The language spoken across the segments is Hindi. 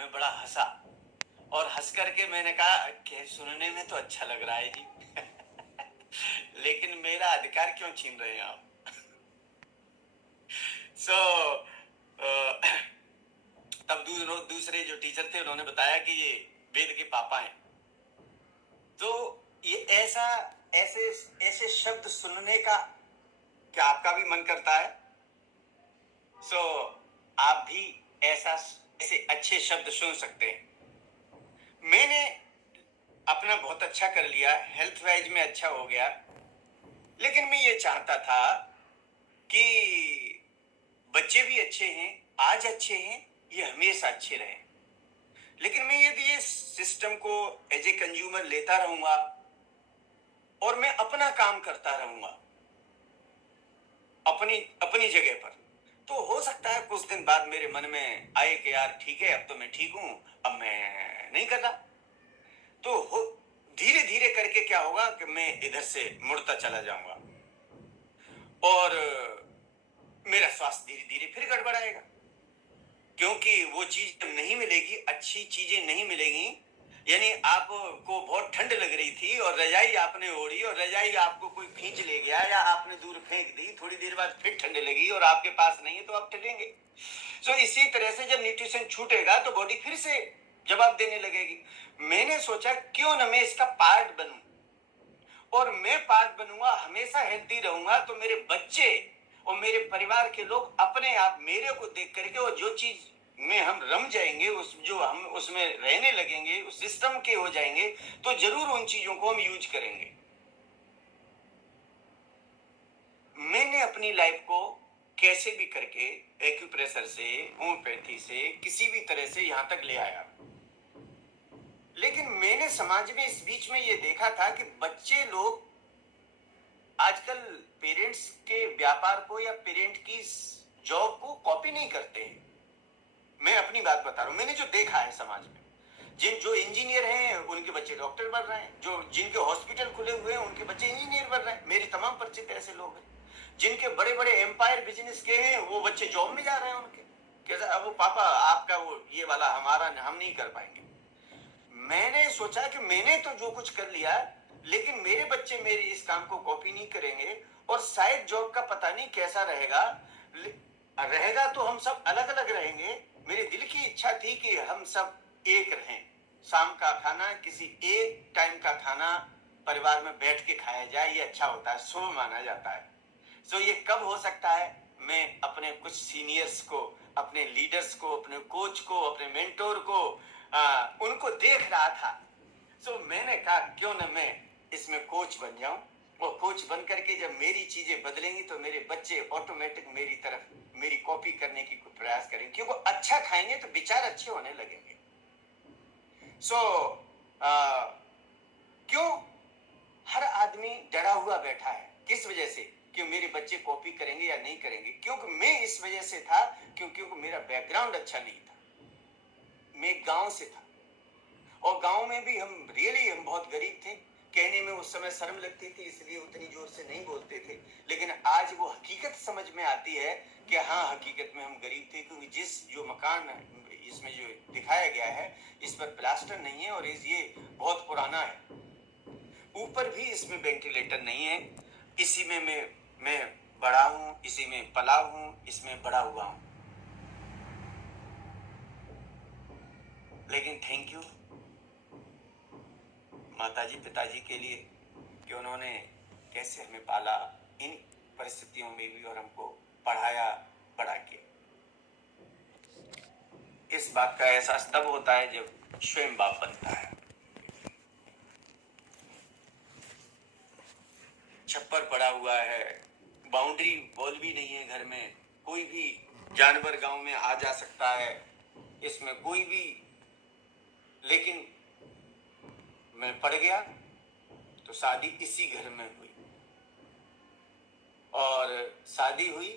मैं बड़ा हंसा और हंस करके मैंने कहा कि सुनने में तो अच्छा लग रहा है जी लेकिन मेरा अधिकार क्यों छीन रहे हैं आप? सो तब दूसरे जो टीचर थे उन्होंने बताया कि ये वेद के पापा हैं। तो ये ऐसे ऐसे शब्द सुनने का क्या आपका भी मन करता है? सो आप भी ऐसे अच्छे शब्द सुन सकते हैं। मैंने अपना बहुत अच्छा कर लिया, हेल्थ वाइज में अच्छा हो गया, लेकिन मैं ये चाहता था कि बच्चे भी अच्छे हैं, आज अच्छे हैं, ये हमेशा अच्छे रहें। लेकिन मैं यदि ये सिस्टम को एज ए कंज्यूमर लेता रहूंगा और मैं अपना काम करता रहूंगा अपनी अपनी जगह पर, तो हो सकता है कुछ दिन बाद मेरे मन में आए कि यार ठीक है, अब तो मैं ठीक हूं, अब मैं नहीं कर रहा। तो धीरे धीरे करके क्या होगा कि मैं इधर से मुड़ता चला जाऊंगा और मेरा स्वास्थ्य धीरे धीरे फिर गड़बड़ाएगा, क्योंकि वो चीज नहीं मिलेगी, अच्छी चीजें नहीं मिलेगी। यानी आपको बहुत ठंड लग रही थी और रजाई आपने ओढ़ी और रजाई आपको कोई खींच ले गया या आपने दूर फेंक दी, थोड़ी देर बाद फिर ठंड लगी और आपके पास नहीं है तो आप ठंडेंगे। सो इसी तरह से जब न्यूट्रिशन छूटेगा तो बॉडी फिर से जवाब देने लगेगी। मैंने सोचा क्यों न मैं इसका पार्ट बनूं, और मैं पार्ट बनूंगा, हमेशा हेल्थी रहूंगा, तो मेरे बच्चे और मेरे परिवार के लोग अपने आप मेरे को देख करके और जो चीज में हम रम जाएंगे, उस जो हम उसमें रहने लगेंगे, उस सिस्टम के हो जाएंगे, तो जरूर उन चीजों को हम यूज करेंगे। मैंने अपनी लाइफ को कैसे भी करके एक्यूप्रेशर से, होम्योपैथी से, किसी भी तरह से यहां तक ले आया। लेकिन मैंने समाज में इस बीच में ये देखा था कि बच्चे लोग आजकल पेरेंट्स के व्यापार को या पेरेंट की जॉब को कॉपी नहीं करते हैं। मैं अपनी बात बता रहा हूं, मैंने जो देखा है समाज में, जो इंजीनियर हैं उनके बच्चे डॉक्टर बन रहे हैं, जिनके हॉस्पिटल खुले हुए हैं उनके बच्चे इंजीनियर बन रहे हैं। मेरे तमाम परिचित ऐसे लोग हैं जिनके बड़े बड़े एम्पायर बिजनेस के हैं, वो बच्चे जॉब में जा रहे हैं उनके। कैसा, अब वो पापा आपका वो ये वाला हमारा हम नहीं कर पाएंगे। मैंने सोचा कि मैंने तो जो कुछ कर लिया, लेकिन मेरे बच्चे मेरे इस काम को कॉपी नहीं करेंगे और शायद जॉब का पता नहीं कैसा रहेगा। रहेगा तो हम सब अलग अलग रहेंगे। मेरे दिल की इच्छा थी कि हम सब एक रहें, शाम का खाना किसी एक टाइम का खाना परिवार में बैठ के खाया जाए, ये अच्छा होता है, शुभ माना जाता है। सो ये कब हो सकता है? मैं अपने कुछ सीनियर्स को, अपने लीडर्स को, अपने कोच को, अपने मेंटोर को उनको देख रहा था। सो मैंने कहा क्यों न मैं इसमें कोच बन जाऊं, और कोच बन करके जब मेरी चीजें बदलेंगी तो मेरे बच्चे ऑटोमेटिक मेरी तरफ मेरी कॉपी करने की प्रयास करेंगे, क्योंकि अच्छा खाएंगे तो विचार अच्छे होने लगेंगे। सो क्यों हर आदमी डरा हुआ बैठा है? किस वजह से? कि मेरे बच्चे कॉपी करेंगे या नहीं करेंगे। क्योंकि मैं इस वजह से था क्योंकि मेरा बैकग्राउंड अच्छा नहीं था। मैं गांव से था और गांव में भी हम बहुत गरीब थे। कहने में उस समय शर्म लगती थी, इसलिए उतनी जोर से नहीं बोलते थे। लेकिन आज वो हकीकत समझ में आती है कि हाँ, हकीकत में हम गरीब थे, क्योंकि जो मकान इसमें जो दिखाया गया है इस पर प्लास्टर नहीं है और ये बहुत पुराना है। ऊपर भी इसमें वेंटिलेटर नहीं है। इसी में मैं बड़ा हूं, इसी में पला हूं, इसमें बड़ा हुआ हूं। लेकिन थैंक यू माताजी पिताजी के लिए कि उन्होंने कैसे हमें पाला इन परिस्थितियों में भी और हमको पढ़ाया बड़ा किया। इस बात का एहसास तब होता है जब स्वयं बाप बनता है। छप्पर पड़ा हुआ है, बाउंड्री वॉल भी नहीं है घर में, कोई भी जानवर गांव में आ जा सकता है, इसमें कोई भी। लेकिन मैं पढ़ गया तो शादी इसी घर में हुई, और शादी हुई।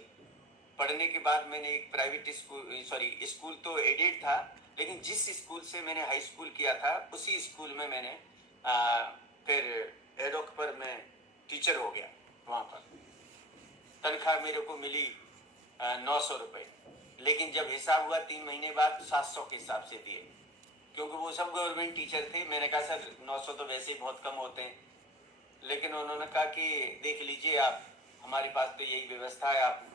पढ़ने के बाद मैंने एक प्राइवेट स्कूल तो एडेड था, लेकिन जिस स्कूल से मैंने हाई स्कूल किया था उसी स्कूल में मैंने फिर एडोक पर मैं टीचर हो गया। वहाँ पर तनख्वाह मेरे को मिली 900 रुपये, लेकिन जब हिसाब हुआ 3 महीने बाद 700 के हिसाब से दिए, क्योंकि वो सब गवर्नमेंट टीचर थे। मैंने कहा सर 900 तो वैसे ही बहुत कम होते हैं, लेकिन उन्होंने कहा कि देख लीजिए आप, हमारे पास तो यही व्यवस्था है, आप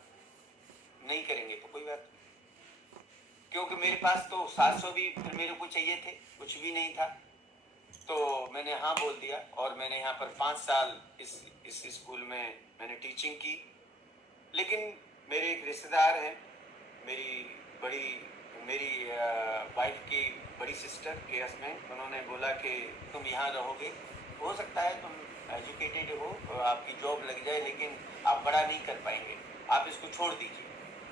नहीं करेंगे तो कोई बात नहीं। क्योंकि मेरे पास तो 700 भी फिर मेरे को चाहिए थे, कुछ भी नहीं था, तो मैंने हाँ बोल दिया। और मैंने यहाँ पर 5 साल इस स्कूल में मैंने टीचिंग की। लेकिन मेरे एक रिश्तेदार हैं, मेरी वाइफ की बड़ी सिस्टर के हस्बैंड, उन्होंने बोला कि तुम यहाँ रहोगे, हो सकता है तुम एजुकेटेड हो, आपकी जॉब लग जाए, लेकिन आप बड़ा नहीं कर पाएंगे, आप इसको छोड़ दीजिए।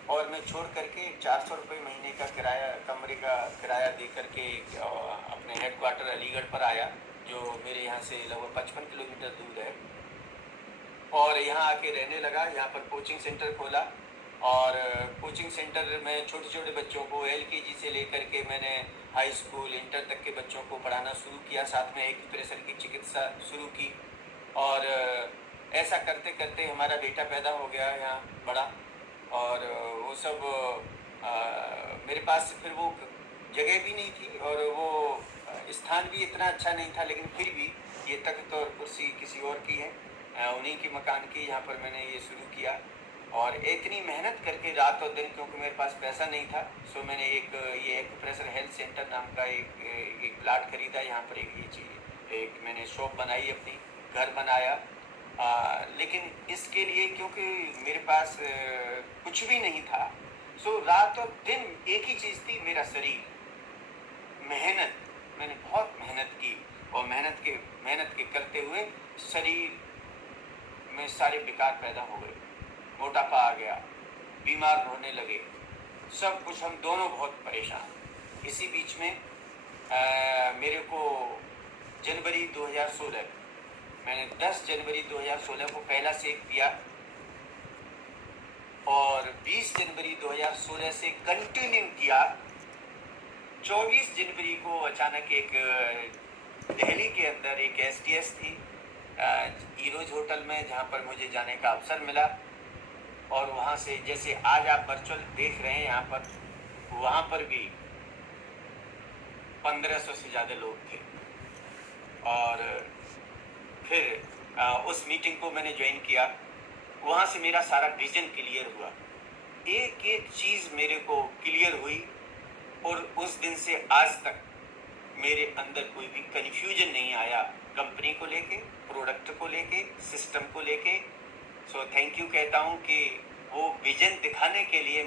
और मैं छोड़ करके 400 रुपये महीने का किराया, कमरे का किराया दे करके अपने हेडक्वार्टर अलीगढ़ पर आया, जो मेरे यहाँ से लगभग 55 किलोमीटर दूर है। और यहाँ आके रहने लगा। यहाँ पर कोचिंग सेंटर खोला, और कोचिंग सेंटर में छोटे छोटे बच्चों को LKG से लेकर के मैंने हाई स्कूल इंटर तक के बच्चों को पढ़ाना शुरू किया। साथ में एक्यूप्रेशर की चिकित्सा शुरू की। और ऐसा करते करते हमारा बेटा पैदा हो गया यहाँ बड़ा। और वो सब मेरे पास फिर वो जगह भी नहीं थी, और वो स्थान भी इतना अच्छा नहीं था, लेकिन फिर भी ये तख्त और कुर्सी किसी और की है, उन्हीं की मकान की, यहाँ पर मैंने ये शुरू किया। और इतनी मेहनत करके रात और दिन, क्योंकि मेरे पास पैसा नहीं था, सो मैंने ये एक्यूप्रेशर हेल्थ सेंटर नाम का एक प्लाट खरीदा। यहाँ पर एक मैंने शॉप बनाई, अपनी घर बनाया। लेकिन इसके लिए, क्योंकि मेरे पास कुछ भी नहीं था, सो रात और दिन एक ही चीज़ थी, मेरा शरीर, मेहनत। मैंने बहुत मेहनत की, और मेहनत के करते हुए शरीर में सारे विकार पैदा हो गए, मोटापा आ गया, बीमार होने लगे, सब कुछ। हम दोनों बहुत परेशान। इसी बीच में मेरे को जनवरी 2016, मैंने 10 जनवरी 2016 को पहला सेक दिया, और 20 जनवरी 2016 से कंटिन्यू किया। 24 जनवरी को अचानक एक दिल्ली के अंदर एक STS थी, ईरोज होटल में, जहाँ पर मुझे जाने का अवसर मिला। और वहाँ से, जैसे आज आप वर्चुअल देख रहे हैं यहाँ पर, वहाँ पर भी 1500 से ज़्यादा लोग थे। और फिर उस मीटिंग को मैंने ज्वाइन किया। वहाँ से मेरा सारा विजन क्लियर हुआ, एक एक चीज़ मेरे को क्लियर हुई। और उस दिन से आज तक मेरे अंदर कोई भी कन्फ्यूजन नहीं आया, कंपनी को लेके, प्रोडक्ट को लेके, सिस्टम को लेके। सो थैंक यू कहता हूँ कि वो विजन दिखाने के लिए